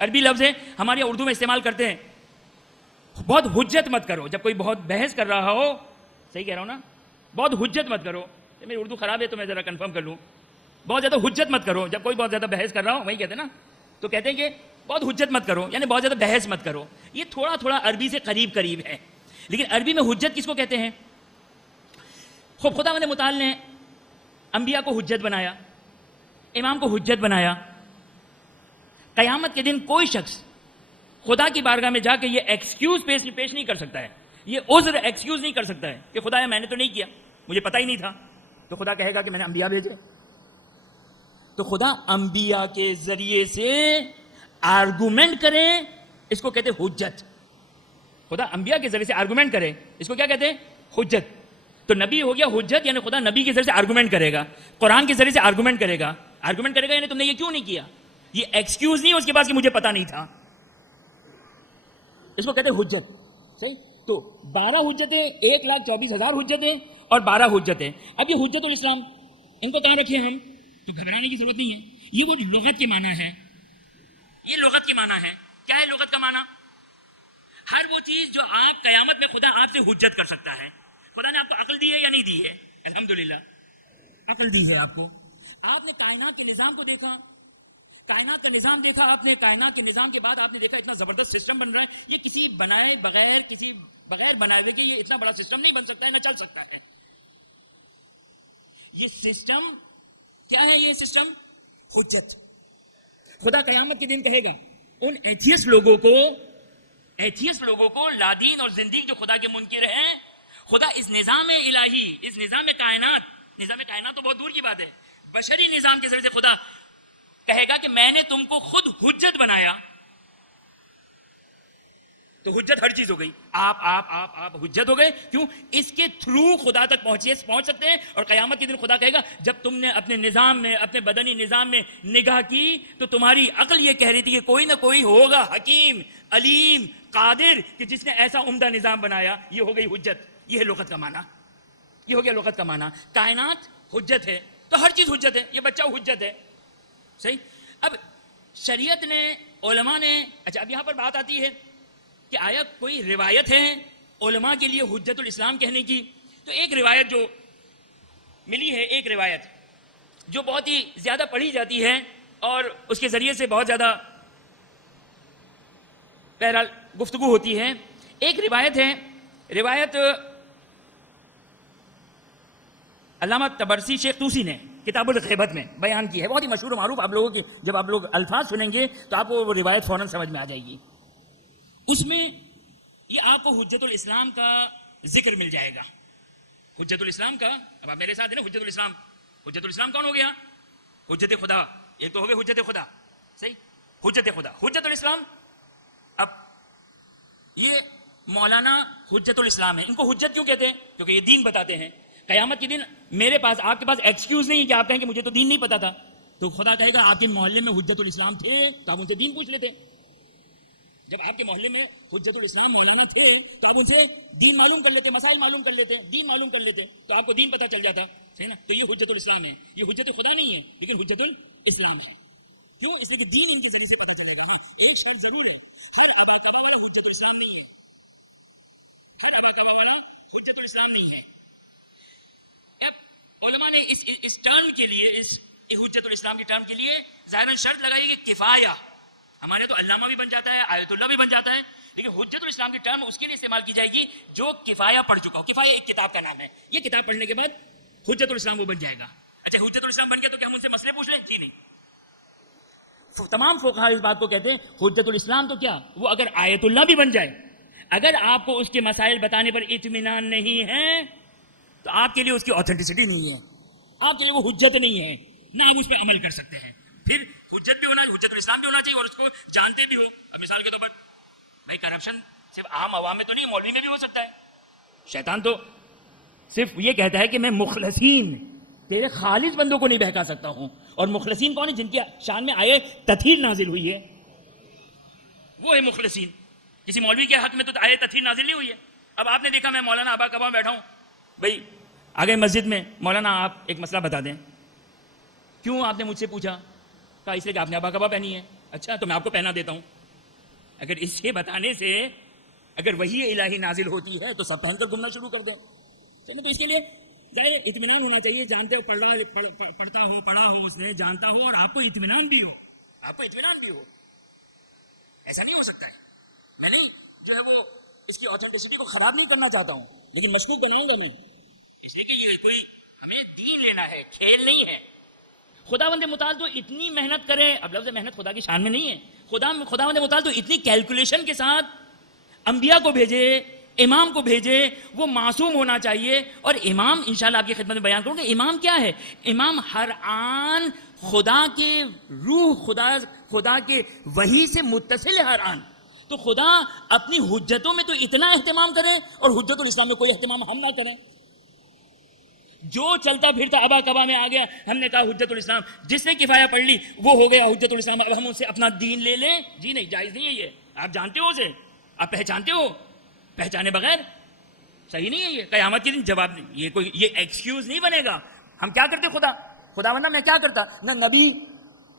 عربی لفظ ہے ہمارے اردو میں استعمال کرتے ہیں. بہت حجت مت کرو جب کوئی بہت بحث کر رہا ہو. صحیح کہہ رہا ہوں نا؟ بہت حجت مت کرو. میری اردو خراب ہے تو میں ذرا کنفرم کر لوں. بہت زیادہ حجت مت کرو جب کوئی بہت زیادہ بحث کر رہا ہو, وہی کہتے ہیں نا, تو کہتے ہیں کہ بہت حجت مت کرو, یعنی بہت زیادہ بحث مت کرو. یہ تھوڑا تھوڑا عربی سے قریب قریب ہے, لیکن عربی میں حجت کس کو کہتے ہیں؟ خوب خداوند متعال نے انبیاء کو حجت بنایا, امام کو حجت بنایا. قیامت کے دن کوئی شخص خدا کی بارگاہ میں جا کے یہ ایکسکیوز پیش نہیں کر سکتا ہے, یہ عذر ایکسکیوز نہیں کر سکتا ہے کہ خدایا میں نے تو نہیں کیا, مجھے پتہ ہی نہیں تھا. تو خدا کہے گا کہ میں نے انبیاء بھیجے. تو خدا انبیاء کے ذریعے سے آرگومنٹ کرے, اس کو کہتے ہیں حجت. خدا انبیاء کے ذریعے سے آرگومنٹ کرے, اس کو کیا کہتے ہیں؟ حجت. تو نبی ہو گیا حجت, یعنی خدا نبی کے ذریعے سے آرگومنٹ کرے گا, قرآن کے ذریعے سے آرگومنٹ کرے گا. آرگومنٹ کرے گا یعنی تم نے یہ کیوں نہیں کیا, یہ ایکسکیوز نہیں ہے اس کے پاس کہ مجھے پتا نہیں تھا. اس کو کہتے ہیں حجت. صحیح. تو 12 حجتیں, 1,24,000 حجتیں اور 12 حجتیں. اب یہ حجت الاسلام, ان کو کہاں رکھیں ہم؟ تو گھبرانے کی ضرورت نہیں ہے. یہ وہ لغت کے معنی ہے, یہ لغت کے معنی ہے. کیا ہے لغت کا معنی؟ ہر وہ چیز جو آپ قیامت میں خدا آپ سے حجت کر سکتا ہے. خدا نے آپ کو عقل دی ہے یا نہیں دی ہے؟ الحمدللہ عقل دی ہے آپ کو. آپ نے کائنات کے نظام کو دیکھا, کائنات کا نظام دیکھا آپ نے, کائنات کے نظام کے بعد آپ نے دیکھا اتنا زبردست سسٹم بن رہا ہے. یہ کسی بنائے بغیر, کسی بغیر بنائے ہوئے کہ یہ اتنا بڑا سسٹم نہیں بن سکتا ہے, نہ چل سکتا ہے. یہ سسٹم کیا ہے؟ یہ سسٹم حجت. خدا قیامت کے دن کہے گا ان ایتھیسٹ لوگوں کو لادین اور زندگی جو خدا کے منکر ہیں, خدا اس نظام الہی, اس نظام کائنات تو بہت دور کی بات ہے, بشری نظام کے ذریعے سے خدا کہے گا کہ میں نے تم کو خود حجت بنایا. تو حجت ہر چیز ہو گئی. آپ حجت ہو گئے. کیوں؟ اس کے تھرو خدا تک پہنچ سکتے ہیں. اور قیامت کے دن خدا کہے گا جب تم نے اپنے نظام میں, اپنے بدنی نظام میں نگاہ کی تو تمہاری عقل یہ کہہ رہی تھی کہ کوئی نہ کوئی ہوگا حکیم, علیم, قادر, کہ جس نے ایسا عمدہ نظام بنایا. یہ ہو گئی حجت. یہ ہے لغت کا معنی. یہ ہو گیا لغت کا معنی. کائنات حجت ہے تو ہر چیز حجت ہے. یہ بچہ حجت ہے. صحیح. اب شریعت نے, علماء نے, اچھا اب یہاں پر بات آتی ہے کہ آیا کوئی روایت ہے علماء کے لیے حجت الاسلام کہنے کی؟ تو ایک روایت جو ملی ہے, ایک روایت جو بہت ہی زیادہ پڑھی جاتی ہے اور اس کے ذریعے سے بہت زیادہ بہرحال گفتگو ہوتی ہے. ایک روایت ہے, روایت علامہ طبرسی شیخ طوسی نے کتاب الغیبت میں بیان کی ہے. بہت ہی مشہور و معروف. آپ لوگوں کی جب آپ لوگ الفاظ سنیں گے تو آپ کو وہ روایت فوراً سمجھ میں آ جائے گی. اس میں یہ آپ کو حجت الاسلام کا ذکر مل جائے گا. حجت الاسلام کا, اب آپ میرے ساتھ ہیں نا, حجت الاسلام. حجت الاسلام کون ہو گیا؟ حجت خدا. ایک تو ہو گیا حجت خدا. صحیح. حجت خدا, حجت الاسلام. اب یہ مولانا حجت الاسلام ہے. ان کو حجت کیوں کہتے ہیں؟ کیونکہ یہ دین بتاتے ہیں. قیامت کے دن میرے پاس, آپ کے پاس ایکسکیوز نہیں ہے کہ آپ کہیں کہ مجھے تو دین نہیں پتا تھا. تو خدا کہے گا آپ کے محلے میں حجت الاسلام تھے تو آپ ان سے دین پوچھ لیتے. جب آپ کے محلے میں حجت الاسلام مولانا تھے تو آپ ان سے دین معلوم کر لیتے, مسائل معلوم کر لیتے, دین معلوم کر لیتے, تو آپ کو دین پتہ چل جاتا. صحیح نا؟ تو یہ حجت الاسلام ہے. یہ حجت خدا نہیں ہے لیکن حجت الاسلام ہے. کیوں؟ اس لیے کہ دین ان کے ذریعے سے پتہ چلے گا. ایک شرط ضرور ہے, ہر ابا کبا والا حجت الاسلام نہیں ہے. ہر ابا کبا والا حجت الاسلام نہیں ہے. اب علماء نے اس ٹرم کے لیے, اس حجت الاسلام کی ٹرم کے لیے ظاہراً شرط لگائی کہ کفایہ. ہمارے تو علامہ بھی بن جاتا ہے, آیت اللہ بھی بن جاتا ہے, لیکن حجت الاسلام کی ٹرم اس کے لیے استعمال کی جائے گی جو کفایہ پڑھ چکا ہو. کفایہ ایک کتاب کا نام ہے. یہ کتاب پڑھنے کے بعد حجت الاسلام وہ بن جائے گا. اچھا حجت الاسلام بن گیا تو کیا ہم ان سے مسئلے پوچھ لیں؟ جی نہیں. تمام فقہاء اس بات کو کہتے ہیں حجت الاسلام تو کیا, وہ اگر آیت اللہ بھی بن جائے, اگر آپ کو اس کے مسائل بتانے پر اطمینان نہیں ہے تو آپ کے لیے اس کی آتھینٹسٹی نہیں ہے, آپ کے لیے وہ حجت نہیں ہے, نہ آپ اس پہ عمل کر سکتے ہیں. پھر حجت بھی ہونا, حجت الاسلام بھی ہونا چاہیے اور اس کو جانتے بھی ہو. اب مثال کے طور پر بھائی کرپشن صرف عام عوام میں تو نہیں, مولوی میں بھی ہو سکتا ہے. شیطان تو صرف یہ کہتا ہے کہ میں مخلصین, تیرے خالص بندوں کو نہیں بہکا سکتا ہوں. اور مخلصین کون ہے؟ جن کی شان میں آئے تطہیر نازل ہوئی ہے, وہ ہے مخلصین. کسی مولوی کے حق میں تو آئے تطہیر نازل نہیں ہوئی ہے. اب آپ نے دیکھا میں مولانا ابا کبا بیٹھا ہوں, بھائی آگے مسجد میں, مولانا آپ ایک مسئلہ بتا دیں. کیوں آپ نے مجھ سے پوچھا؟ کہا اس لیے کہ آپ نے ابا کبا پہنی ہے. اچھا تو میں آپ کو پہنا دیتا ہوں. اگر اس کے بتانے سے اگر وہی الہی نازل ہوتی ہے تو سب پہن کر گھومنا شروع کر دیں. چلو تو اس کے لیے ظاہر اطمینان ہونا چاہیے. جانتے ہو پڑھا ہو اس نے, جانتا ہو, اور آپ کو اطمینان بھی ہو. ایسا نہیں ہو سکتا ہے. میں نہیں جو ہے وہ اس کی آتھینٹسٹی کو خراب نہیں کرنا چاہتا ہوں, لیکن مشکوک بناؤں گا نہیں, اس لیے کہ یہ کوئی ہمیں دین لینا ہے, کھیل نہیں ہے. خداوند متعال تو اتنی محنت کرے, اب لفظ محنت خدا کی شان میں نہیں ہے, خداوند متعال تو اتنی کیلکولیشن کے ساتھ انبیاء کو بھیجے, امام کو بھیجے, وہ معصوم ہونا چاہیے. اور امام انشاءاللہ آپ کی خدمت میں بیان کروں کہ امام کیا ہے. امام ہر آن خدا کے روح, خدا کے وحی سے متصل ہے ہر آن. تو خدا اپنی حجتوں میں تو اتنا اہتمام کرے اور حجت الاسلام میں کوئی اہتمام ہم نہ کریں. جو چلتا پھرتا ابا کبا میں آ گیا, ہم نے کہا حجت الاسلام, جس نے کفایہ پڑھ لی وہ ہو گیا حجت الاسلام, اب ہم ان سے اپنا دین لے لیں. جی نہیں, جائز نہیں ہے یہ. آپ جانتے ہو اسے, آپ پہچانتے ہو, پہچانے بغیر صحیح نہیں ہے یہ. قیامت کے دن جواب نہیں, یہ ایکسکیوز نہیں بنے گا. ہم کیا کرتے, خدا ورنہ میں کیا کرتا, نہ نبی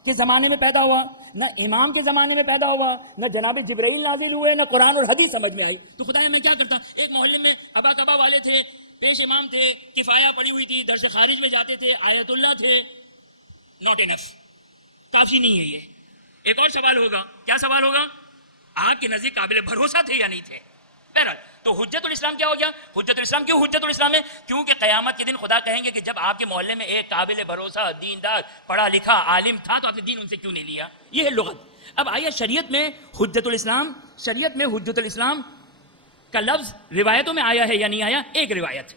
کے زمانے میں پیدا ہوا, نہ امام کے زمانے میں پیدا ہوا, نہ جناب جبرائیل نازل ہوئے, نہ قرآن اور حدیث سمجھ میں آئی. تو خدا میں کیا کرتا, ایک محلے میں ابا کبا والے تھے, پیش امام تھے, کفایہ پڑی ہوئی تھی, درس خارج میں جاتے تھے, آیت اللہ تھے, ناٹ انف, کافی نہیں ہے یہ. ایک اور سوال ہوگا, کیا سوال ہوگا, آپ کے نزدیک قابل بھروسہ تھے یا نہیں تھے. بہرحال تو حجت الاسلام کیا ہو گیا. حجت الاسلام کیوں حجت الاسلام ہے, کیونکہ قیامت کے دن خدا کہیں گے کہ جب آپ کے محلے میں ایک قابل بھروسہ دیندار پڑھا لکھا عالم تھا تو آپ نے دین ان سے کیوں نہیں لیا. یہ ہے لغت. اب آیا شریعت میں حجت الاسلام, شریعت میں حجت الاسلام کا لفظ روایتوں میں آیا ہے یا نہیں آیا. ایک روایت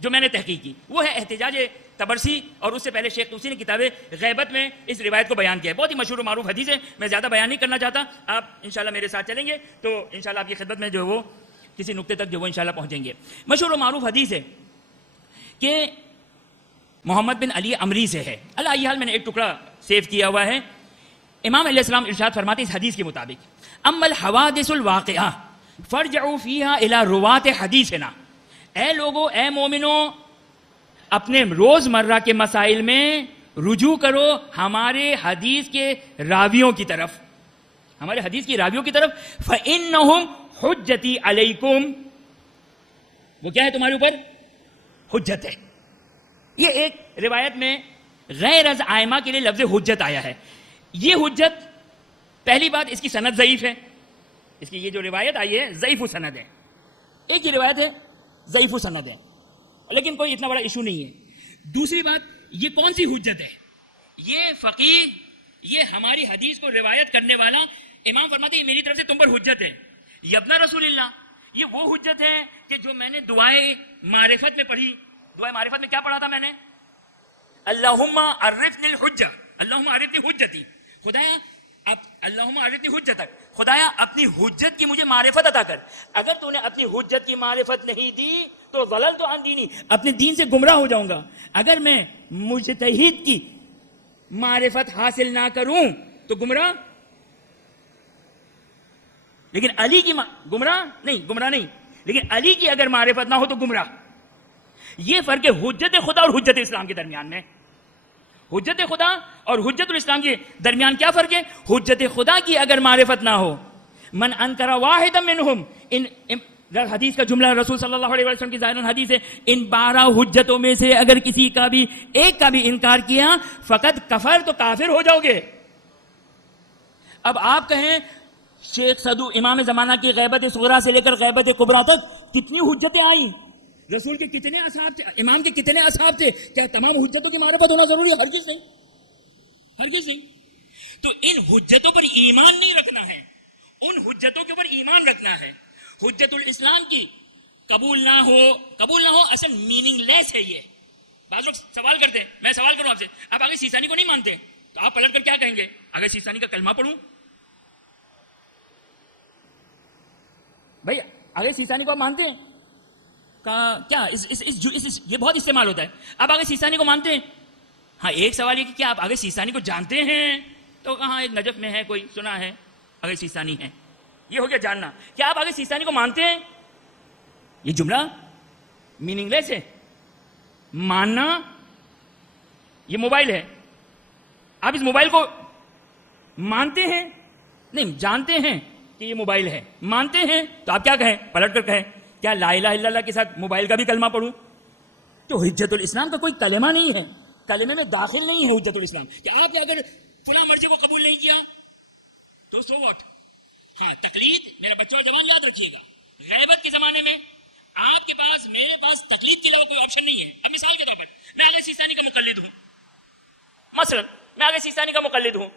جو میں نے تحقیق کی وہ ہے احتجاج تبرسی, اور اس سے پہلے شیخ طوسی نے کتاب غیبت میں اس روایت کو بیان کیا ہے. بہت ہی مشہور و معروف حدیث ہے, میں زیادہ بیان نہیں کرنا چاہتا. آپ انشاءاللہ میرے ساتھ چلیں گے تو انشاءاللہ آپ کی خدمت میں جو وہ کسی نقطے تک جو وہ انشاءاللہ پہنچیں گے. مشہور و معروف حدیث ہے کہ محمد بن علی امری سے ہے. اللہ یہ حال میں نے ایک ٹکڑا سیو کیا ہوا ہے. امام علیہ السلام ارشاد فرماتے ہیں اس حدیث کے مطابق, اما الحوادث الواقعہ فرجعوا فیہا الی روات حدیثنا. اے لوگو, اے مومنو, اپنے روزمرہ کے مسائل میں رجوع کرو ہمارے حدیث کے راویوں کی طرف, ہمارے حدیث کی راویوں کی طرف. فإنہم حجتی علیکم, وہ کیا ہے تمہارے اوپر, حجت ہے. یہ ایک روایت میں غیر از آئمہ کے لیے لفظ حجت آیا ہے. یہ حجت, پہلی بات اس کی سند ضعیف ہے, اس کی یہ جو روایت آئی ہے ضعیف سند ہے. ایک یہ روایت ہے ضعیف سند ہے, لیکن کوئی اتنا بڑا ایشو نہیں ہے. دوسری بات, یہ کون سی حجت ہے, یہ فقیہ, یہ ہماری حدیث کو روایت کرنے والا امام فرماتے ہیں میری طرف سے تم پر حجت ہے. یبنا رسول اللہ, یہ وہ حجت ہے کہ جو میں نے دعائے معرفت میں پڑھی. دعائے معرفت میں کیا پڑھا تھا میں نے, اللہم عرفنی الحجہ, اللہم عرفنی حجتی, خدایا اللہم عرفنی حجتک, خدایا اپنی حجت کی مجھے معرفت عطا کر. اگر تو نے اپنی حجت کی معرفت نہیں دی تو ضللت عن دینی, اپنے دین سے گمراہ ہو جاؤں گا. اگر میں مجتہد کی معرفت حاصل نہ کروں تو گمراہ, لیکن علی کی گمراہ نہیں, لیکن علی کی اگر معرفت نہ ہو تو گمراہ. یہ فرق ہے حجت خدا اور حجت اسلام کے درمیان میں. حجت خدا اور حجت الاسلام کے درمیان کیا فرق ہے, حجت خدا کی اگر معرفت نہ ہو, من انکر واحدا منہم, ان حدیث کا جملہ رسول صلی اللہ علیہ وسلم کی ظاہراً حدیث ہے, ان 12 حجتوں میں سے اگر کسی کا بھی ایک کا بھی انکار کیا فقط کفر, تو کافر ہو جاؤ گے. اب آپ کہیں شیخ صدو امام زمانہ کی غیبت صغریٰ سے لے کر غیبت کبریٰ تک کتنی حجتیں آئیں, رسول کے کتنے اصحاب تھے, امام کے کتنے اصحاب تھے, کیا تمام حجتوں کی معرفت ہونا ضروری ہے؟ ہرگز نہیں, ہرگز نہیں. تو ان حجتوں پر ایمان نہیں رکھنا ہے, ان حجتوں کے اوپر ایمان رکھنا ہے. حجت الاسلام کی قبول نہ ہو اصل میننگ لیس ہے. یہ بعض لوگ سوال کرتے ہیں, میں سوال کروں آپ سے, آپ آگے سیستانی کو نہیں مانتے تو آپ پلٹ کر کیا کہیں گے, آگے سیستانی کا کلمہ پڑھوں بھائی, آگے سیستانی کو آپ مانتے ہیں کیا, یہ بہت استعمال ہوتا ہے. آپ آگے سیستانی کو مانتے ہیں, ہاں ایک سوال یہ کہ کیا آپ آگے سیستانی کو جانتے ہیں, تو کہاں ایک نجف میں ہے کوئی سنا ہے آگے سیستانی ہے, یہ ہو گیا جاننا. کیا آپ آگے سیستانی کو مانتے ہیں, یہ جملہ میننگ لیس ہے. ماننا, یہ موبائل ہے, آپ اس موبائل کو مانتے ہیں نہیں جانتے ہیں کہ یہ موبائل ہے، مانتے ہیں تو آپ کیا کہیں؟ پلٹ کر کہیں کیا لا الہ الا اللہ کے ساتھ موبائل کا بھی کلمہ پڑھوں؟ تو حجت الاسلام کا کوئی کلمہ نہیں ہے، کلمے میں داخل نہیں ہے حجت الاسلام کہ آپ نے اگر فلاں مرضی کو قبول نہیں کیا تو سو واٹ۔ ہاں تقلید، میرا بچہ اور جوان یاد رکھیے گا، غیبت کے زمانے میں آپ کے پاس میرے پاس تقلید کے علاوہ کوئی آپشن نہیں ہے۔ اب مثال کے طور پر میں آغا سیستانی کا مقلد ہوں، مثلا میں آغا سیستانی کا مقلد ہوں،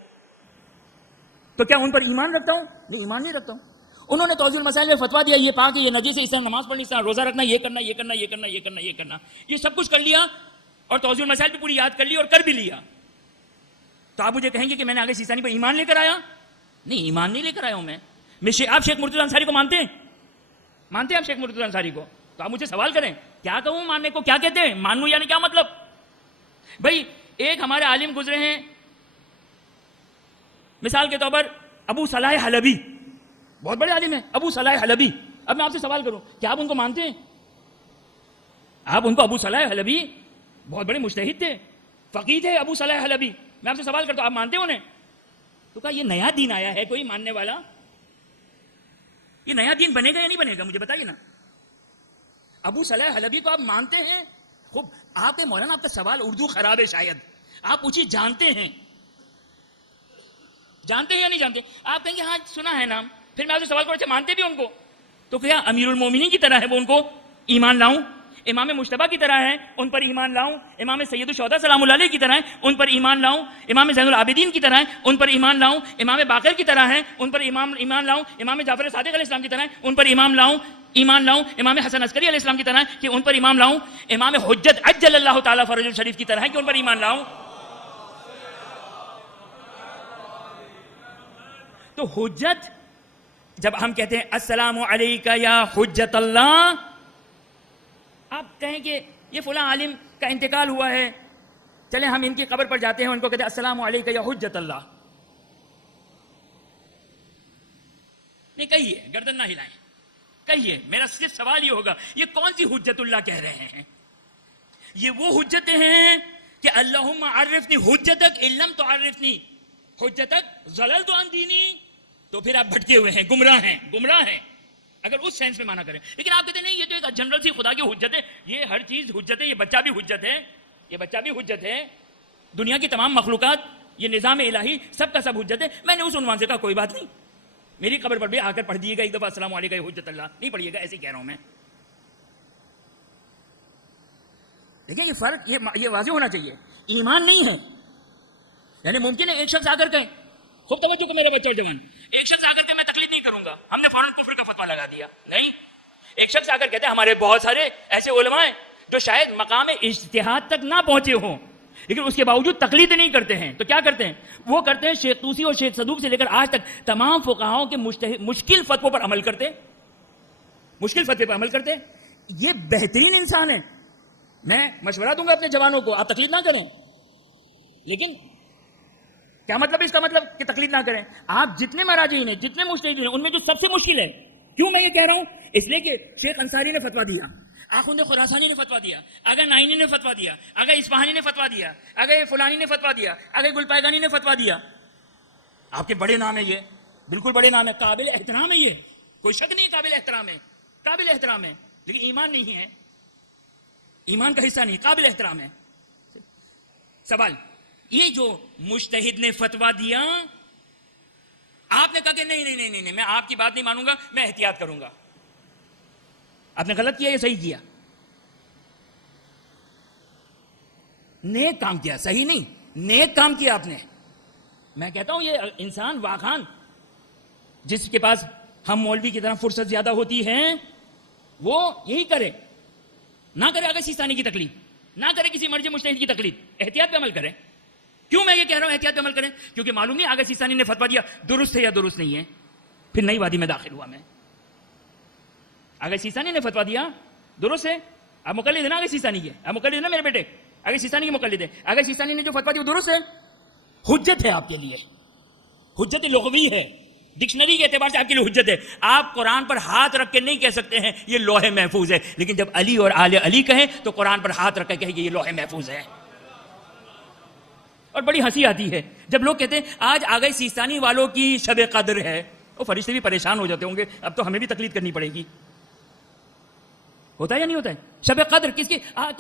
تو کیا ان پر ایمان رکھتا ہوں؟ نہیں، ایمان نہیں رکھتا ہوں۔ انہوں نے توضیح المسائل میں فتویٰ دیا یہ پاک ہے، یہ نجس ہے، اس طرح نماز پڑھنی، اس طرح روزہ رکھنا، یہ کرنا، یہ کرنا، یہ کرنا، یہ کرنا، یہ کرنا، یہ سب کچھ کر لیا اور توضیح المسائل بھی پوری یاد کر لی اور کر بھی لیا، تو آپ مجھے کہیں گے کہ میں نے آغا سیستانی پر ایمان لے کر آیا؟ نہیں، ایمان نہیں لے کر آیا ہوں میں۔ آپ شیخ مرتضیٰ انصاری کو مانتے ہیں؟ مانتے ہیں آپ شیخ مرتضیٰ انصاری کو؟ تو آپ مجھے سوال کریں کیا کہوں ماننے کو، کیا کہتے ہیں مانوں یعنی کیا مطلب؟ بھائی ایک ہمارے عالم گزرے ہیں، مثال کے طور پر ابو صلاح حلبی، بہت بڑے عالم ہیں ابو صلاح حلبی۔ اب میں آپ سے سوال کروں کیا آپ ان کو مانتے ہیں؟ آپ ان کو، ابو صلاح حلبی بہت بڑے مجتہد تھے، فقیہ تھے ابو صلاح حلبی، میں آپ سے سوال کرتا ہوں آپ مانتے ہیں انہیں؟ تو کہا یہ نیا دین آیا ہے کوئی ماننے والا، یہ نیا دین بنے گا یا نہیں بنے گا مجھے بتائیے نا۔ ابو صلاح حلبی کو آپ مانتے ہیں؟ خوب، آپ کے مولانا آپ کا سوال اردو خراب ہے شاید، آپ پوچھیے جانتے ہیں؟ جانتے ہیں یا نہیں جانتے؟ آپ کہیں گے ہاں سنا ہے نام، پھر میں آپ سے سوال کروں اچھا مانتے بھی ان کو؟ تو کیا امیر المومنین کی طرح ہے وہ ان کو ایمان لاؤں؟ امام مجتبیٰ کی طرح ہے ان پر ایمان لاؤں؟ امام سید الشہداء سلام اللہ علیہ کی طرح ہے ان پر ایمان لاؤں؟ امام زین العابدین کی طرح ہے ان پر ایمان لاؤں؟ امام باقر کی طرح ہے ان پر ایمان لاؤں؟ امام جعفر صادق علیہ السلام کی طرح ہے ان پر ایمان لاؤں؟ امام حسن عسکری علیہ السلام کی طرح ہے کہ ان پر ایمان لاؤں؟ امام حجت عجل اللہ تعالیٰ فرج الشریف کی طرح ہے کہ ان پر ایمان لاؤں؟ تو حجت، جب ہم کہتے ہیں السلام علیکہ یا حجت اللہ، آپ کہیں کہ یہ فلاں عالم کا انتقال ہوا ہے، چلیں ہم ان کی قبر پر جاتے ہیں، ان کو کہتے ہیں السلام علیکہ یا حجت اللہ۔ نہیں کہیے، گردن نہ ہلائیں، کہیے، میرا صرف سوال یہ ہوگا یہ کون سی حجت اللہ کہہ رہے ہیں؟ یہ وہ حجتیں ہیں کہ اللہم عرفنی حجتک ان لم تعرفنی حجتک ضللت عن دینی، تو پھر آپ بھٹکے ہوئے ہیں، گمراہ ہیں اگر اس سینس میں مانا کریں۔ لیکن آپ کہتے ہیں نہیں یہ تو ایک جنرل سی خدا کی حجت ہے، یہ ہر چیز حجت ہے، یہ بچہ بھی حجت ہے، یہ بچہ بھی حجت ہے، دنیا کی تمام مخلوقات، یہ نظام الہی سب کا سب حجت ہے۔ میں نے اس عنوان سے کہا کوئی بات نہیں، میری قبر پر بھی آ کر پڑھ دیے گا ایک دفعہ السلام علیکم یا حجت اللہ، نہیں پڑھیے گا، ایسے ہی کہہ رہا ہوں میں۔ دیکھیں یہ فرق، یہ واضح ہونا چاہیے، ایمان نہیں ہے۔ یعنی ممکن ہے ایک شخص آ کر کہیں، خوب توجہ کو میرے بچے اور جوان، ایک شخص آ کر کے میں تقلید نہیں کروں گا، ہم نے فوراً کفر کا فتویٰ لگا دیا، نہیں۔ ایک شخص آ کر کہتے ہیں ہمارے بہت سارے ایسے علماء ہیں جو شاید مقام اجتہاد تک نہ پہنچے ہوں لیکن اس کے باوجود تقلید نہیں کرتے ہیں، تو کیا کرتے ہیں؟ وہ کرتے ہیں شیخ طوسی اور شیخ صدوق سے لے کر آج تک تمام فقہاؤں کے مشکل فتووں پر عمل کرتے، مشکل فتوے پر عمل کرتے۔ یہ بہترین انسان ہے، میں مشورہ دوں گا اپنے جوانوں کو آپ تقلید نہ کریں، لیکن کیا مطلب ہے اس کا؟ مطلب کہ تقلید نہ کریں۔ آپ جتنے مراجعین ہیں، جتنے مجتہدین ہیں، ان میں جو سب سے مشکل ہے، کیوں میں یہ کہہ رہا ہوں؟ اس لیے کہ شیخ انصاری نے فتویٰ دیا، آخوند خراسانی نے فتویٰ دیا، آگا نائینی نے فتویٰ دیا، آگا اصفہانی نے فتویٰ دیا، آگا فلانی نے فتویٰ دیا، آگا گلپائگانی نے فتویٰ دیا۔ آپ کے بڑے نام ہے، یہ بالکل بڑے نام ہے، قابل احترام ہے، یہ کوئی شک نہیں، قابل احترام ہے، قابل احترام ہے، لیکن ایمان نہیں ہے، ایمان کا حصہ نہیں، قابل احترام ہے۔ سوال یہ جو مجتہد نے فتویٰ دیا، آپ نے کہا کہ نہیں نہیں نہیں نہیں میں آپ کی بات نہیں مانوں گا، میں احتیاط کروں گا، آپ نے غلط کیا یا صحیح کیا؟ نیک کام کیا، صحیح نہیں، نیک کام کیا آپ نے۔ میں کہتا ہوں یہ انسان واقعاً جس کے پاس ہم مولوی کی طرح فرصت زیادہ ہوتی ہے وہ یہی کرے، نہ کرے آغا سیستانی کی تقلید، نہ کرے کسی مرجع مجتہد کی تقلید، احتیاط پہ عمل کرے۔ کیوں میں یہ کہہ رہا ہوں احتیاط پہ عمل کریں؟ کیونکہ معلوم نہیں آغا سیستانی نے فتویٰ دیا درست ہے یا درست نہیں ہے، پھر نئی وادی میں داخل ہوا میں۔ آغا سیستانی نے فتویٰ دیا درست ہے، آپ مقلد ہیں نا آغا سیستانی کے، آپ مقلد ہیں نا میرے بیٹے، آغا سیستانی کے مقلد ہیں، آغا سیستانی نے جو فتویٰ دی وہ درست ہے، حجت ہے آپ کے لیے، حجت لغوی ہے، ڈکشنری کے اعتبار سے آپ کے لیے حجت ہے۔ آپ قرآن پر ہاتھ رکھ کے نہیں کہہ سکتے ہیں یہ لوح محفوظ ہے، لیکن جب علی اور آل علی کہیں تو قرآن پر ہاتھ رکھ کے کہیں کہ یہ لوح محفوظ ہے۔ اور بڑی ہنسی آتی ہے جب لوگ کہتے ہیں آج آ گئے سیستانی والوں کی شب قدر ہے. وہ فرشتے بھی پریشان ہو جاتے ہوں گے, اب تو ہمیں بھی تقلید کرنی پڑے گی. ہوتا ہے یا نہیں ہوتا ہے؟ شب قدر کس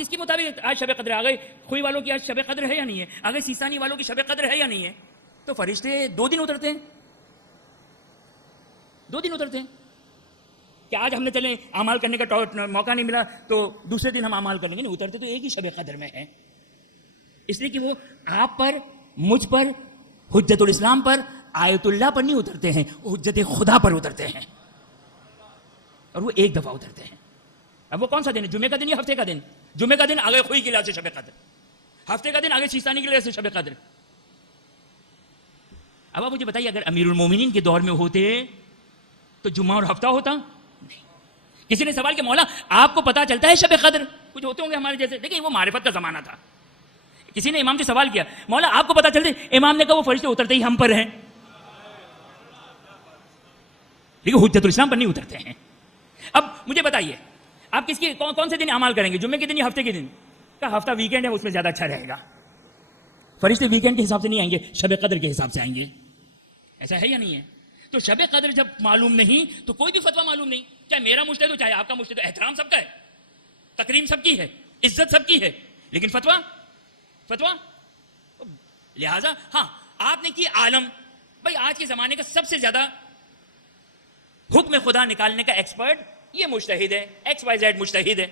کی مطابق آج شب قدر؟ آ گئے خوئی والوں کی آج شب قدر ہے یا نہیں ہے؟ آ گئے سیستانی والوں کی شب قدر ہے یا نہیں ہے؟ تو فرشتے 2 دن اترتے ہیں, 2 دن اترتے ہیں کہ آج ہم نے چلیں اعمال کرنے کا موقع نہیں ملا تو دوسرے دن ہم اعمال کریں گے. نہیں, اترتے تو ایک ہی شب قدر میں ہے, اس لیے کہ وہ آپ پر, مجھ پر, حجت الاسلام پر, آیت اللہ پر نہیں اترتے ہیں, وہ حجت خدا پر اترتے ہیں, اور وہ ایک دفعہ اترتے ہیں. اب وہ کون سا دن ہے؟ جمعے کا دن یا ہفتے کا دن؟ جمعے کا دن آگے خوئی کی لحاظ سے شب قدر, ہفتے کا دن آگے سیستانی کی لحاظ سے شب قدر. اب آپ مجھے بتائیے, اگر امیر المومنین کے دور میں ہوتے تو جمعہ اور ہفتہ ہوتا؟ کسی نے سوال کیا مولا آپ کو پتا چلتا ہے شب قدر؟ کچھ ہوتے ہوں گے ہمارے جیسے, لیکن وہ معرفت کا زمانہ تھا. کسی نے امام سے سوال کیا مولا آپ کو پتا چلتا ہے؟ امام نے کہا وہ فرشتے اترتے ہی ہم پر ہیں, لیکن حجت الاسلام پر نہیں اترتے ہیں. اب مجھے بتائیے آپ کس کی کون سے دن اعمال کریں گے, جمعے کے دن یا ہفتے کے دن؟ کا ہفتہ ویکینڈ ہے, اس میں زیادہ اچھا رہے گا. فرشتے ویکینڈ کے حساب سے نہیں آئیں گے, شب قدر کے حساب سے آئیں گے. ایسا ہے یا نہیں ہے؟ تو شب قدر جب معلوم نہیں تو کوئی بھی فتویٰ معلوم نہیں, چاہے میرا مجتہد ہو چاہے آپ کا مجتہد ہو, احترام سب کا ہے, تکریم سب کی ہے, عزت سب کی ہے, لیکن فتویٰ لہذا ہاں آپ نے کی عالم. بھائی آج کے زمانے کا سب سے زیادہ حکم خدا نکالنے کا ایکسپرٹ یہ مجتہد ہے, XYZ مجتہد ہے,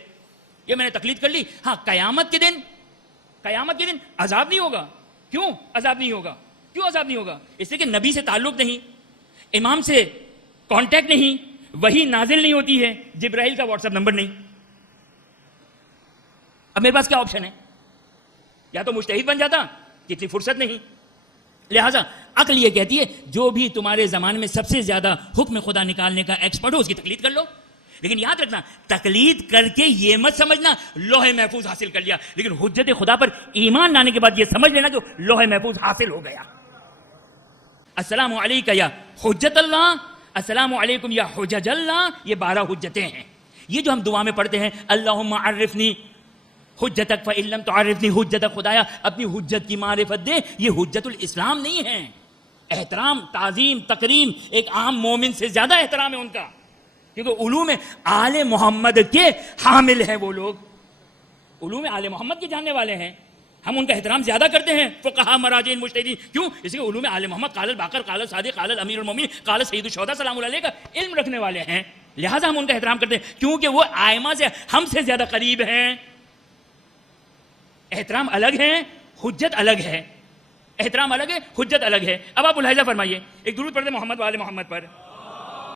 یہ میں نے تقلید کر لی. ہاں قیامت کے دن عذاب نہیں ہوگا. کیوں عذاب نہیں ہوگا؟ اس لیے کہ نبی سے تعلق نہیں, امام سے کانٹیکٹ نہیں, وہی نازل نہیں ہوتی ہے, جبرائیل کا واٹس ایپ نمبر نہیں. اب میرے پاس کیا آپشن ہے؟ یا تو مجتہد بن جاتا, کتنی فرصت نہیں. لہٰذا عقل یہ کہتی ہے جو بھی تمہارے زمانے میں سب سے زیادہ حکم خدا نکالنے کا ایکسپرٹ ہو اس کی تقلید کر لو. لیکن یاد رکھنا, تقلید کر کے یہ مت سمجھنا لوح محفوظ حاصل کر لیا, لیکن حجت خدا پر ایمان لانے کے بعد یہ سمجھ لینا جو لوح محفوظ حاصل ہو گیا. السلام علیکہ یا حجت اللہ, السلام علیکم یا حجج اللہ, یہ 12 حجتیں ہیں. یہ جو ہم دعا میں پڑھتے ہیں اللہم عرفنی حجتک فإن لم تعرفنی حجتک, خدایا اپنی حجت کی معرفت دے, یہ حجت الاسلام نہیں ہے. احترام, تعظیم, تکریم ایک عام مومن سے زیادہ احترام ہے ان کا, کیونکہ علوم آل محمد کے حامل ہیں وہ لوگ, علوم آل محمد کے جاننے والے ہیں. ہم ان کا احترام زیادہ کرتے ہیں فقہا, مراجعین, مجتہدین. کیوں؟ اس لیے علوم آل محمد قال الباقر, قال الصادق, قال الامیر المومنین, قال سید الشہداء سلام اللہ علیہ کا علم رکھنے والے ہیں. لہٰذا ہم ان کا احترام کرتے ہیں کیونکہ وہ ائمہ سے ہم سے زیادہ قریب ہیں. احترام الگ ہے, حجت الگ ہے. احترام الگ ہے, حجت الگ ہے. اب آپ ملاحظہ فرمائیے, ایک درود پڑھتے محمد و آل محمد پر.